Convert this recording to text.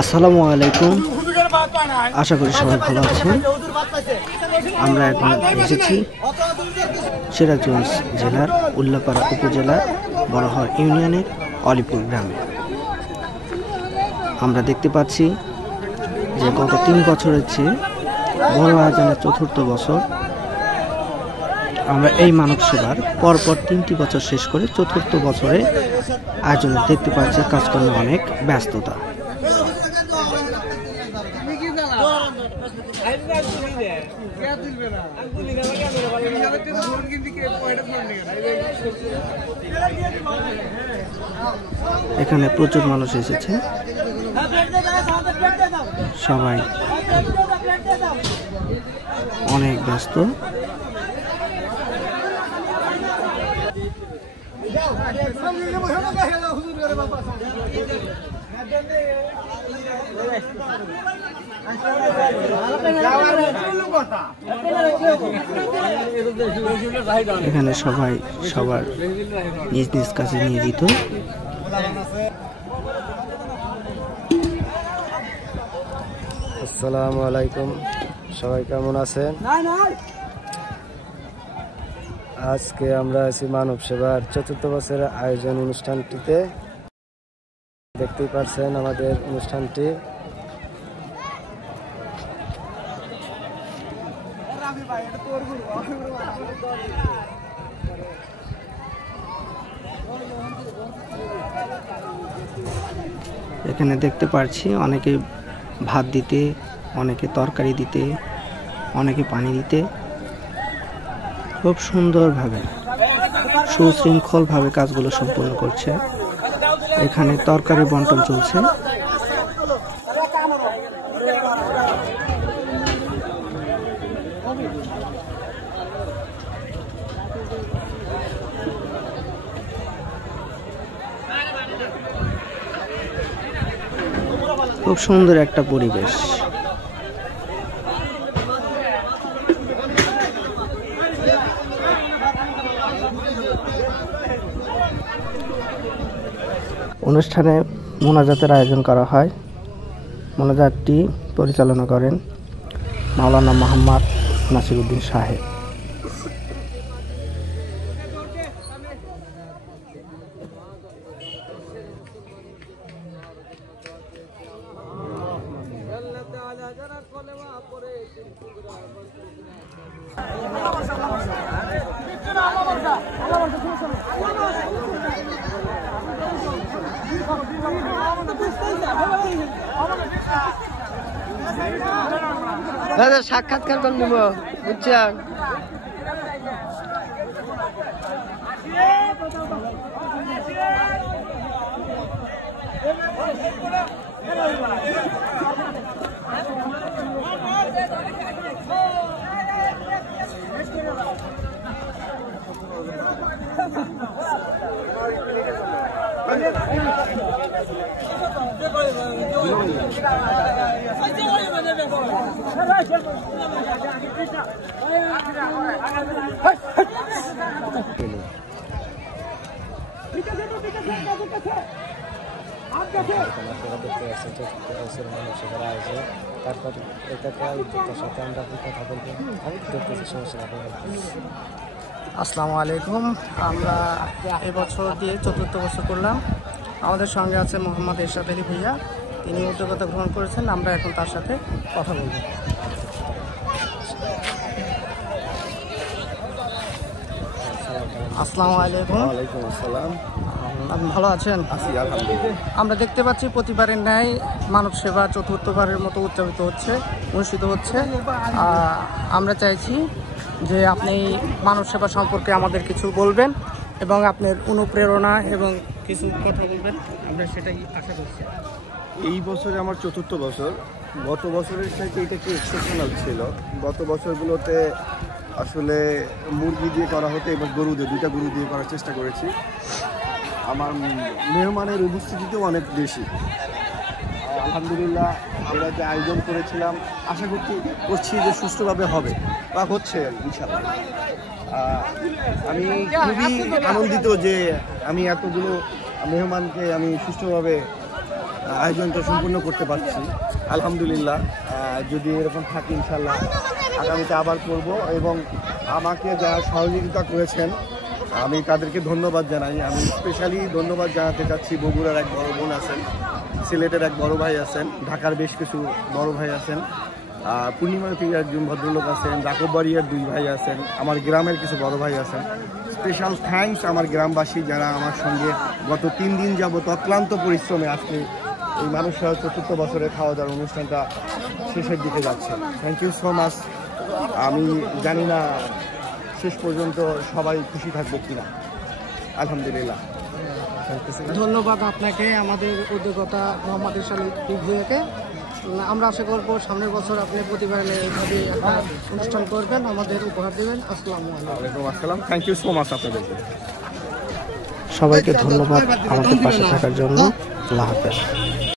আসসালামু আলাইকুম, আশা করি সবাই ভালো আছেন। আমরা এখন এসেছি সিরাজগঞ্জ জেলার উল্লাপাড়া উপজেলার বড়হর ইউনিয়নের অলিপুর গ্রামে। আমরা দেখতে পাচ্ছি যে গত 3 বছরের চেয়ে বড় আয়োজনের 4র্থ বছর। আমরা এই মানব সেবার পরপর 3টি বছর শেষ করে 4র্থ বছরে আয়োজনে দেখতে পাচ্ছি কাজকর্মে অনেক ব্যস্ততা। এখানে প্রচুর মানুষ এসেছে, সবাই অনেক ব্যস্ত। এখানে সবাই সবার নিজ নিজ কাজে নিয়োজিত। আসসালামু আলাইকুম, সবাই কেমন আছেন? আজকে আমরা আছি মানব সেবার 4র্থ বছরের আয়োজন অনুষ্ঠানটিতে। দেখতেই পারছেন আমাদের অনুষ্ঠানটি। এখানে দেখতে পাচ্ছি অনেকে ভাত দিতে, অনেকে তরকারি দিতে, অনেকে পানি দিতে খুব সুন্দরভাবে সুশৃঙ্খলভাবে কাজগুলো সম্পন্ন করছে। এখানে তরকারি বন্টন চলছে। খুব সুন্দর একটা পরিবেশ। অনুষ্ঠানে মোনাজাতের আয়োজন করা হয়। মোনাজাতটি পরিচালনা করেন মাওলানা মোহাম্মদ নাসিরউদ্দিন সাহেব। সাক্ষাৎকার করে নিব, বুঝছেন? আসসালামু আলাইকুম, আমরা এবছর দিয়ে 4র্থ বছর করলাম। আমাদের সঙ্গে আছে মোহাম্মদ এরশাদ আলী ভুইয়া, তিনি উদ্যোগতা গ্রহণ করেছেন। আমরা এখন তার সাথে কথা বলব। আসসালামু আলাইকুম। ওয়ালাইকুম আসসালাম। আপনি ভালো আছেন? আছি আলহামদুলিল্লাহ। আমরা দেখতে পাচ্ছি প্রতিবারের ন্যায় মানব সেবা 4র্থবারের মতো উদযাপিত হচ্ছে, অনুষ্ঠিত হচ্ছে। আমরা চাইছি যে আপনি মানব সেবা সম্পর্কে আমাদের কিছু বলবেন এবং আপনার অনুপ্রেরণা এবং কিছু কথা বলবেন, আমরা সেটাই আশা করছি। এই বছরে আমার 4র্থ বছর। গত বছরের চাইতে এটা কি এক্সেপশনাল ছিল। গত বছরগুলোতে আসলে মুরগি দিয়ে করা হতো, এবার গরু দিয়ে, 2টা গরু দিয়ে করার চেষ্টা করেছি। আমার মেহমানের উপস্থিতিতেও অনেক বেশি। আলহামদুলিল্লাহ, আমরা যে আয়োজন করেছিলাম আশা করছি যে সুষ্ঠুভাবে হবে বা হচ্ছে ইনশাআল্লাহ। আমি খুবই আনন্দিত যে আমি এতগুলো মেহমানকে আমি সুষ্ঠুভাবে আয়োজনটা সম্পূর্ণ করতে পারছি আলহামদুলিল্লাহ। যদি এরকম থাকে ইনশাল্লাহ আগামীতে আবার করব। এবং আমাকে যারা সহযোগিতা করেছেন আমি তাদেরকে ধন্যবাদ জানাই। আমি স্পেশালি ধন্যবাদ জানাতে চাচ্ছি বগুড়ার এক বড় বোন আছেন, সিলেটের এক বড় ভাই আছেন, ঢাকার বেশ কিছু বড় ভাই আছেন, পূর্ণিমার একজন ভদ্রলোক আছেন, রাকববাড়িয়ার 2 ভাই আছেন, আমার গ্রামের কিছু বড় ভাই আছেন। স্পেশাল থ্যাঙ্কস আমার গ্রামবাসী যারা আমার সঙ্গে গত 3 দিন যাবত অক্লান্ত পরিশ্রমে আজকে এই মানুষের 4th বছরে খাওয়া দাওয়ার অনুষ্ঠানটা শেষের দিকে যাচ্ছে। Thank you so much. আমি জানি না শেষ পর্যন্ত সবাই খুশি থাকবে কিনা। আলহামদুলিল্লাহ। ধন্যবাদ আপনাকে, আমাদের উদ্যোক্তা মোহাম্মদ ইরশাদ ভুঁইয়াকে। আমরা আশা করবো সামনের বছর আপনি প্রতিবার এইভাবে একটা অনুষ্ঠান করবেন, আমাদের উপহার দেবেন। আসসালামু আলাইকুম। ওয়ালাইকুম আসসালাম। থ্যাংক ইউ সো মাচ আপনাদেরকে। সবাইকে ধন্যবাদ আমাদের পাশে থাকার জন্য। আল্লাহ হাফেজ।